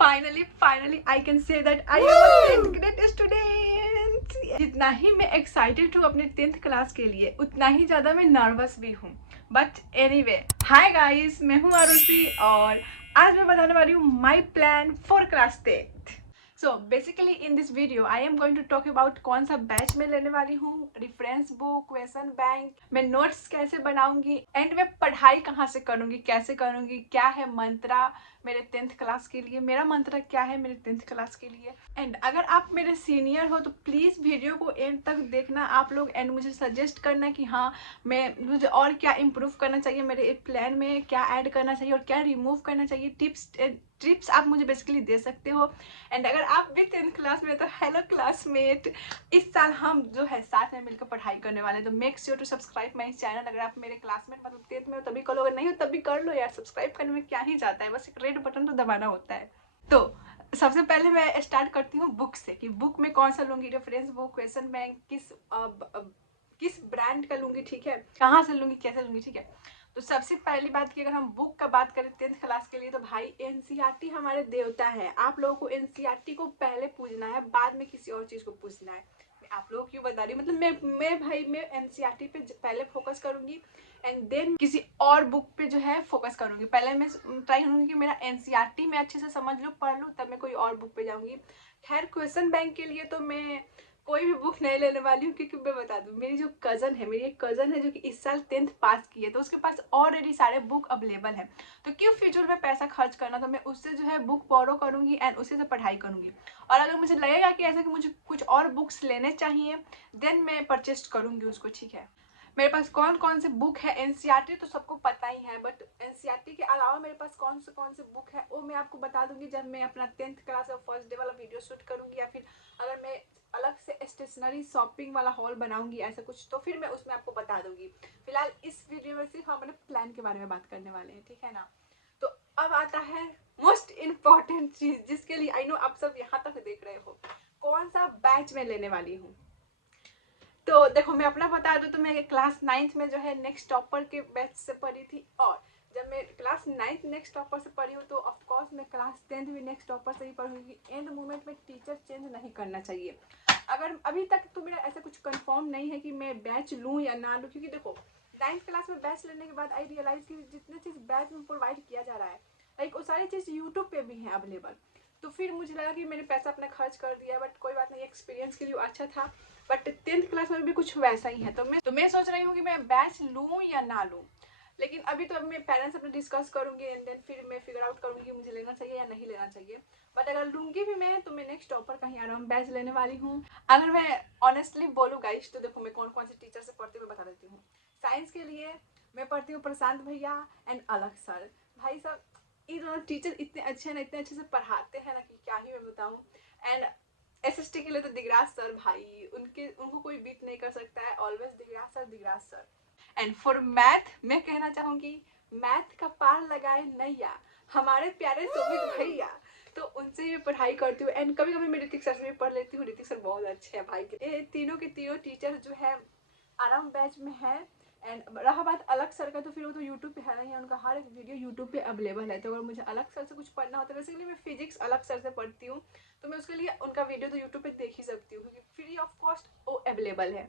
finally I can say that I am a 10th grade student. जितना ही मैं excited हूँ अपने 10th क्लास के लिए, उतना ही ज़्यादा मैं नर्वस भी हूँ. बट एनीवे, हाय गाइस, मैं हूँ आरुषि और आज मैं बताने वाली हूँ my plan for class 10th. So basically in this video I am going to talk about कौन सा बैच मैं लेने वाली हूँ, रेफरेंस बुक, क्वेश्चन बैंक, मैं नोट्स कैसे बनाऊंगी एंड मैं पढ़ाई कहाँ से करूंगी, कैसे करूंगी, क्या है मंत्रा मेरे 10th क्लास के लिए, मेरा मंत्रा क्या है मेरे 10th क्लास के लिए. एंड अगर आप मेरे सीनियर हो तो प्लीज़ वीडियो को एंड तक देखना आप लोग एंड मुझे सजेस्ट करना कि हाँ मुझे और क्या इम्प्रूव करना चाहिए, मेरे प्लान में क्या ऐड करना चाहिए और क्या रिमूव करना चाहिए. टिप्स आप मुझे बेसिकली दे सकते हो. एंड अगर आप भी 10th क्लास में तो हेलो क्लासमेट, इस साल हम जो है साथ में मिलकर पढ़ाई करने वाले, तो make sure to subscribe my channel. अगर आप मेरे क्लासमेट मतलब 10th में हो तभी करो, अगर नहीं हो तभी कर लो यार. सब्सक्राइब करने में क्या ही जाता है, बस एक रेड बटन तो दबाना होता है. तो सबसे पहले मैं स्टार्ट करती हूँ बुक से कि बुक में कौन सा लूँगी, रेफरेंस बुक, क्वेश्चन बैंक, किस ब्रांड का लूँगी, ठीक है, कहाँ से लूँगी, कैसे लूँगी, ठीक है. तो सबसे पहली बात की अगर हम बुक का बात करें 10th क्लास के लिए तो भाई एनसीईआरटी हमारे देवता है. आप लोगों को एनसीईआरटी को पहले पूजना है, बाद में किसी और चीज़ को पूछना है. मैं आप लोगों को क्यों बता रही हूँ, मतलब मैं एनसीईआरटी पे पहले फोकस करूँगी एंड देन किसी और बुक पे जो है फोकस करूँगी. पहले मैं ट्राई करूँगी कि मेरा एनसीईआरटी में अच्छे से समझ लूँ, पढ़ लूँ, तब मैं कोई और बुक पे जाऊँगी. खैर क्वेश्चन बैंक के लिए तो मैं कोई भी बुक नहीं लेने वाली हूँ, क्योंकि मैं बता दूँ मेरी जो कज़न है, मेरी एक कज़न है जो कि इस साल 10th पास की है, तो उसके पास ऑलरेडी सारे बुक अवेलेबल है. तो क्यों फ्यूचर में पैसा खर्च करना, तो मैं उससे जो है बुक बोरो करूँगी एंड उसी से पढ़ाई करूँगी. और अगर मुझे लगेगा कि ऐसा कि मुझे कुछ और बुक्स लेने चाहिए देन मैं परचेज करूँगी उसको, ठीक है. मेरे पास कौन कौन से बुक है, एनसीईआरटी तो सबको पता ही है, बट एनसीईआरटी के अलावा मेरे पास कौन से बुक है वो मैं आपको बता दूंगी जब मैं अपना 10th क्लास का फर्स्ट डे वाला वीडियो शूट करूंगी, या फिर अगर मैं अलग से स्टेशनरी शॉपिंग वाला हॉल बनाऊंगी ऐसा कुछ, तो फिर मैं उसमें आपको बता दूंगी. फिलहाल इस वीडियो में सिर्फ हम अपने प्लान के बारे में बात करने वाले हैं, ठीक है ना. तो अब आता है मोस्ट इम्पॉर्टेंट चीज जिसके लिए आई नो आप सब यहाँ तक देख रहे हो, कौन सा बैच मैं लेने वाली हूँ. तो देखो मैं अपना बता दूँ तो मैं क्लास 9th में जो है नेक्स्ट टॉपर के बैच से पढ़ी थी, और जब मैं क्लास 9th नेक्स्ट टॉपर से पढ़ी हूँ तो ऑफकोर्स मैं क्लास 10th भी नेक्स्ट टॉपर से ही पढ़ूंगी. एंड मोमेंट में टीचर चेंज नहीं करना चाहिए. अगर अभी तक तो मेरा ऐसा कुछ कंफर्म नहीं है कि मैं बैच लूँ या ना लूँ, क्योंकि देखो 9th क्लास में बैच लेने के बाद आई रियलाइज कि जितने चीज़ बैच में प्रोवाइड किया जा रहा है लाइक वो सारी चीज़ यूट्यूब पे भी है अवेलेबल. तो फिर मुझे लगा कि मैंने पैसा अपना खर्च कर दिया, बट कोई बात नहीं, एक्सपीरियंस के लिए अच्छा था. बट 10th क्लास में भी कुछ वैसा ही है, तो मैं सोच रही हूँ कि मैं बैच लूँ या ना लूँ. लेकिन अभी तो मैं पेरेंट्स अपने डिस्कस करूँगी एंड देन फिर मैं फिगर आउट करूँगी कि मुझे लेना चाहिए या नहीं लेना चाहिए. बट अगर लूँगी भी मैं तो मैं नेक्स्ट टॉपर का ही आराम बैच लेने वाली हूँ. अगर मैं ऑनेस्टली बोलूँ गाइस तो देखो मैं कौन कौन से टीचर से पढ़ती हूँ बता देती हूँ. साइंस के लिए मैं पढ़ती हूँ प्रशांत भैया एंड अलग सर. भाई साहब ये दोनों टीचर इतने अच्छे हैं ना, इतने अच्छे से पढ़ाते हैं ना कि क्या ही मैं बताऊँ. एंड एसएसटी के लिए तो दिगराज सर भाई, उनको कोई बीट नहीं कर सकता है. Always Digraj sir. And for math मैं कहना चाहूँगी मैथ का पार लगाए नैया हमारे प्यारे सुमित भैया, तो उनसे ही मैं पढ़ाई करती हूँ. एंड कभी कभी मैं ऋतिक सर से भी पढ़ लेती हूँ. ऋतिक सर बहुत अच्छे हैं भाई. ये तीनों के तीनों टीचर जो है आराम बैच में है. एंड रहा बात अलग सर का, तो फिर वो तो यूट्यूब पे है ही, उनका हर एक वीडियो यूट्यूब पे अवेलेबल है. तो अगर मुझे अलग सर से कुछ पढ़ना होता है, बेसिकली मैं फिजिक्स अलग सर से पढ़ती हूँ, तो मैं उसके लिए उनका वीडियो तो यूट्यूब पे देख ही सकती हूँ क्योंकि फ्री ऑफ कॉस्ट वो अवेलेबल है.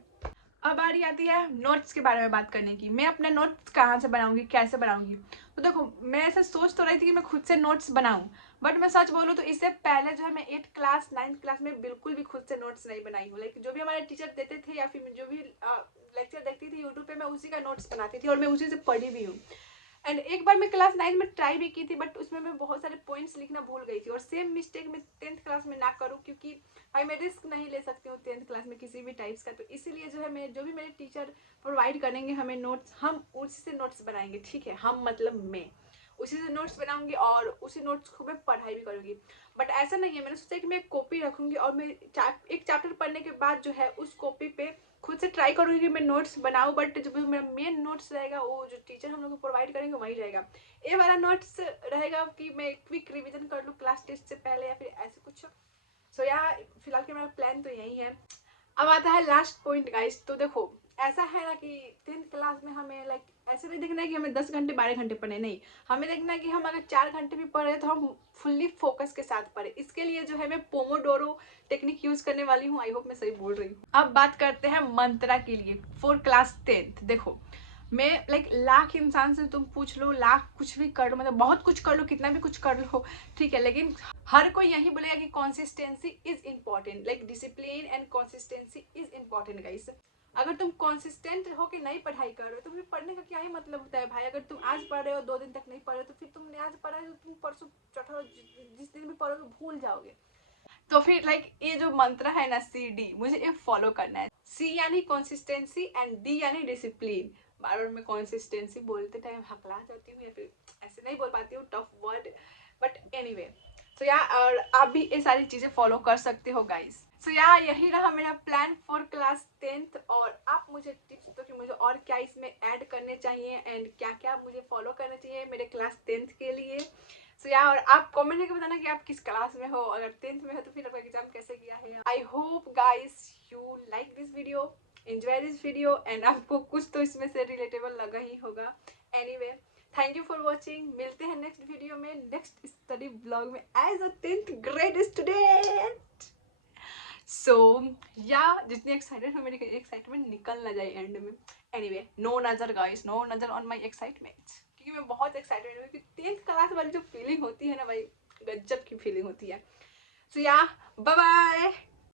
अब बारी आती है नोट्स के बारे में बात करने की. मैं अपने नोट्स कहाँ से बनाऊंगी, कैसे बनाऊंगी. तो देखो मैं ऐसा सोच तो रही थी कि मैं खुद से नोट्स बनाऊं, बट मैं सच बोलूँ तो इससे पहले जो है मैं 8th क्लास 9th क्लास में बिल्कुल भी खुद से नोट्स नहीं बनाई हूँ. लाइक जो भी हमारे टीचर देते थे या फिर जो भी लेक्चर देखती थी यूट्यूब पे, मैं उसी का नोट्स बनाती थी और मैं उसी से पढ़ी भी हूँ. एंड एक बार मैं क्लास 9 में ट्राई भी की थी, बट उसमें मैं बहुत सारे पॉइंट्स लिखना भूल गई थी. और सेम मिस्टेक मैं 10th क्लास में ना करूँ, क्योंकि भाई मैं रिस्क नहीं ले सकती हूँ 10th क्लास में किसी भी टाइप्स का. तो इसीलिए जो है मैं जो भी मेरे टीचर प्रोवाइड करेंगे हमें नोट्स, हम उसी से नोट्स बनाएंगे, ठीक है. हम मतलब मैं उसी से नोट्स बनाऊंगी और उसी नोट्स को मैं पढ़ाई भी करूँगी. बट ऐसा नहीं है, मैंने सोचा कि मैं एक कॉपी रखूँगी और मैं एक चैप्टर पढ़ने के बाद जो है उस कॉपी पे खुद से ट्राई करूँगी कि मैं नोट्स बनाऊँ. बट जो मेरा मेन नोट्स रहेगा वो जो टीचर हम लोग को प्रोवाइड करेंगे वही रहेगा. ये वाला नोट्स रहेगा कि मैं क्विक रिविजन कर लूँ क्लास टेस्ट से पहले या फिर ऐसे कुछ. सो यार फिलहाल के मेरा प्लान तो यही है. अब आता है लास्ट पॉइंट गाइस। तो देखो ऐसा है ना कि 10th क्लास में हमें लाइक ऐसे नहीं देखना है कि हमें 10 घंटे 12 घंटे पढ़े, नहीं, हमें देखना है कि हम अगर 4 घंटे भी पढ़ रहे तो हम फुल्ली फोकस के साथ पढ़े। इसके लिए जो है मैं पोमोडोरो टेक्निक यूज करने वाली हूँ। आई होप मैं सही बोल रही हूँ। अब बात करते हैं मंत्रा के लिए फॉर क्लास 10th। देखो मैं लाइक लाख इंसान से तुम पूछ लो, लाख कुछ भी कर लो, मतलब बहुत कुछ कर लो, कितना भी कुछ कर लो, ठीक है, लेकिन हर कोई यही बोलेगा कि consistency is important, like discipline and consistency is important guys. अगर तुम कंसिस्टेंट हो कि नहीं पढ़ाई कर रहे हो तो फिर पढ़ने का क्या ही मतलब होता है भाई। अगर तुम आज पढ़ रहे हो 2 दिन तक नहीं पढ़ रहे हो तो फिर तुमने आज पढ़ा है तो तुम परसों चौथा जिस दिन भी पढ़ोगे भूल जाओगे। तो फिर लाइक ये जो मंत्र है ना CD, मुझे ये फॉलो करना है। C यानी कंसिस्टेंसी एंड D यानी डिसिप्लिन। बार बार मैं कंसिस्टेंसी बोलते टाइम हकला जाती हूँ या फिर ऐसे नहीं बोल पाती हूँ, टफ वर्ड, बट एनीवे। सो या और आप भी ये सारी चीजें फॉलो कर सकते हो गाइस। सो या यही रहा मेरा प्लान फॉर क्लास 10th। और आप मुझे टिप्स दो कि मुझे और क्या इसमें ऐड करने चाहिए एंड क्या क्या मुझे फॉलो करना चाहिए मेरे क्लास 10th के लिए। सो या और आप कमेंट करके बताना कि आप किस क्लास में हो, अगर 10th में हो तो फिर आपका एग्जाम कैसे गया है। I hope guys you like this video, enjoy this video and आपको कुछ तो इसमें से रिलेटेबल लगा ही होगा। Anyway thank you for watching. मिलते हैं नेक्स्ट वीडियो में, नेक्स्ट स्टडी ब्लॉग में as a 10th grade student. So या जितनी एक्साइटेड हो मेरी एक्साइटमेंट निकल ना जाए एंड में। एनीवे नो नजर गाइस, नो नजर ऑन माय एक्साइटमेंट, क्योंकि मैं बहुत एक्साइटेड हूँ क्योंकि 10th क्लास वाली जो फीलिंग होती है ना भाई, गजब की फीलिंग होती है। सो या बाय बाय।